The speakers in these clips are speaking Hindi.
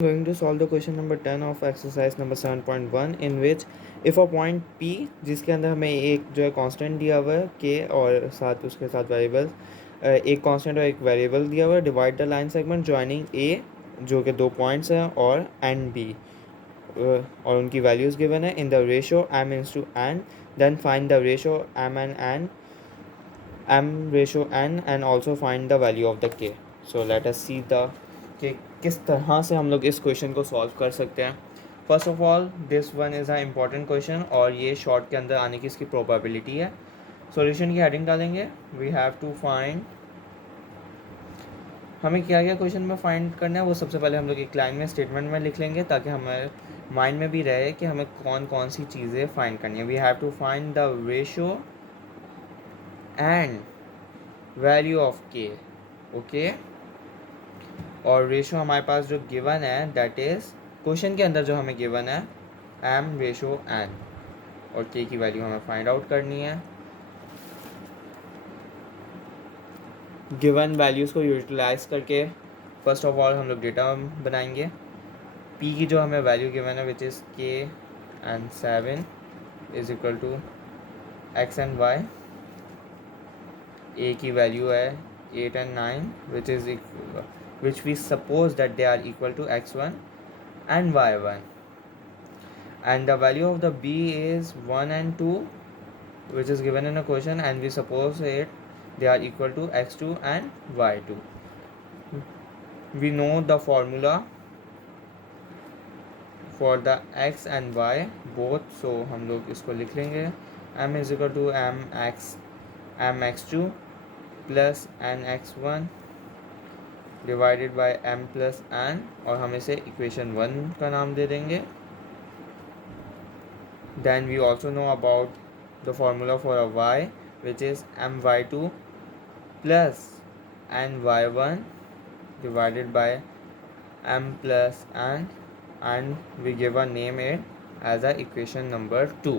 Going to solve the question number 10 of exercise number 7.1 in which if a point P जिसके अंदर हमें एक जो है कांस्टेंट दिया हुआ है K और साथ उसके साथ वेरिएबल एक कांस्टेंट और एक वेरिएबल दिया हुआ है divide the line segment joining A जो कि 2 पॉइंट्स हैं और एंड B और उनकी वैल्यूज़ गिवन है in the ratio m/n then find the ratio m/n and also find the value of the K. So let us see the कि किस तरह से हम लोग इस क्वेश्चन को सॉल्व कर सकते हैं. First of all this one is a important question और ये शॉर्ट के अंदर आने की इसकी प्रोबेबिलिटी है. सॉल्यूशन की हेडिंग डालेंगे. वी हैव टू फाइंड, हमें क्या क्या क्वेश्चन में फाइंड करना है वो सबसे पहले हम लोग एक लाइन में स्टेटमेंट में लिख लेंगे ताकि हमारे माइंड में भी रहे कि हमें कौन कौन सी चीज़ें फाइंड करनी है. We have to find the ratio and value of के. ओके, और रेशो हमारे पास जो गिवन है दैट इज़ क्वेश्चन के अंदर जो हमें गिवन है m/n और k की वैल्यू हमें फाइंड आउट करनी है. गिवन वैल्यूज़ को यूटिलाइज करके फर्स्ट ऑफ ऑल हम लोग डेटा बनाएंगे. p की जो हमें वैल्यू गिवन है which is k and 7 is equal to x and y. a की वैल्यू है 8 and 9 which we suppose that they are equal to x1 and y1, and the value of the b is 1 and 2 which is given in a question, and we suppose it they are equal to x2 and y2. We know the formula for the x and y both, so हम लोग इसको लिख लेंगे. m is equal to mx2 plus nx1 divided by m plus n, और हम इसे इक्वेशन 1 का नाम दे देंगे. Then we also know about the formula for a y which is my2 plus ny1 divided by m plus n, and we give a name it as a equation number 2.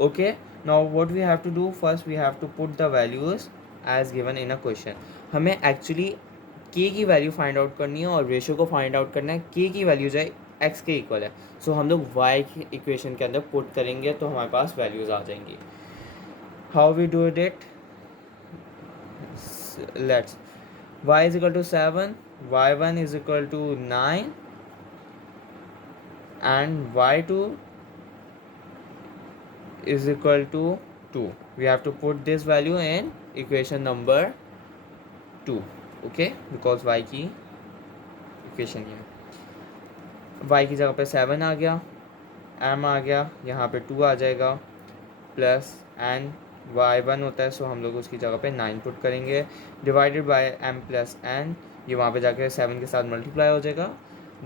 Okay, now what we have to do, first we have to put the values as given in a question. हमें एक्चुअली के की वैल्यू फाइंड आउट करनी है और रेशो को फाइंड आउट करना है. के की वैल्यू जो है एक्स के इक्वल है, सो हम लोग वाई की इक्वेशन के अंदर पुट करेंगे तो हमारे पास वैल्यूज़ आ जाएंगी. How we do it, let's y is equal to 7, y1 is equal to 9 and y2 is equal to 2. We have to put this value in equation number 2. Okay, because y की इक्वेशन ये है. y की जगह पे 7 आ गया, m आ गया, यहाँ पे 2 आ जाएगा, प्लस n y1 होता है, सो हम लोग उसकी जगह पे 9 पुट करेंगे, divided by m plus n. ये वहाँ पे जाके 7 के साथ मल्टीप्लाई हो जाएगा.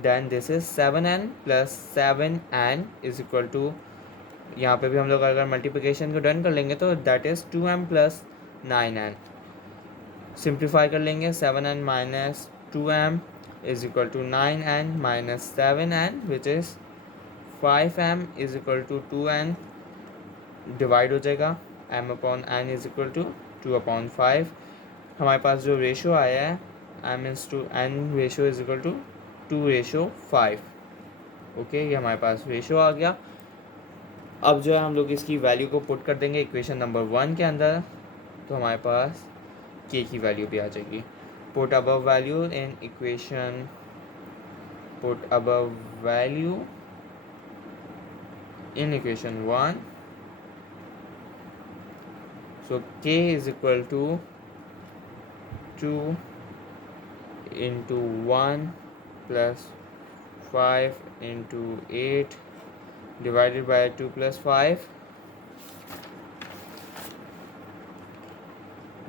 Then this is 7n plus 7n is equal to, यहाँ पे भी हम लोग अगर मल्टीप्लिकेशन को डन कर लेंगे तो that is 2m plus 9n. Simplify कर लेंगे, 7n minus 2m is equal to 9n minus 7n which is 5m is equal to 2n. Divide हो जाएगा, m upon n is equal to 2/5. हमारे पास जो रेशो आया है m is to n ratio is equal to 2:5. Okay, ये हमारे पास रेशो आ गया. अब जो है हम लोग इसकी वैल्यू को पुट कर देंगे इक्वेशन नंबर 1 के अंदर, तो हमारे पास k की वैल्यू भी आ जाएगी. put above value in equation, put above value in equation 1. So k is equal to 2 into 1 plus 5 into 8 divided by 2 plus 5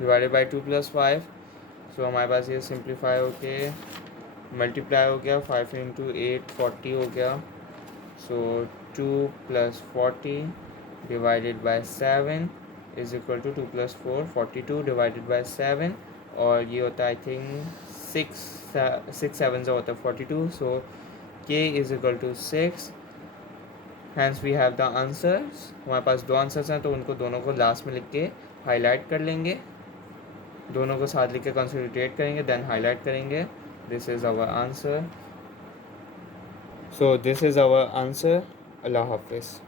divided by 2 plus 5. सो हमारे पास ये सिंप्लीफाई होके मल्टीप्लाई हो गया, 5 इंटू 8 40 हो गया. So 2 plus 40 divided by 7 is equal to 2 plus 4 42 divided by 7, और ये होता है आई थिंक 6 7 से होता है 42. So k is equal to 6. Hence we have the answers. हमारे पास दो आंसर्स हैं तो उनको दोनों को लास्ट में लिख के हाईलाइट कर लेंगे, दोनों को साथ लिख के कंसोलिडेट करेंगे, देन हाईलाइट करेंगे. This is our answer. So this is our answer. Allah Hafiz.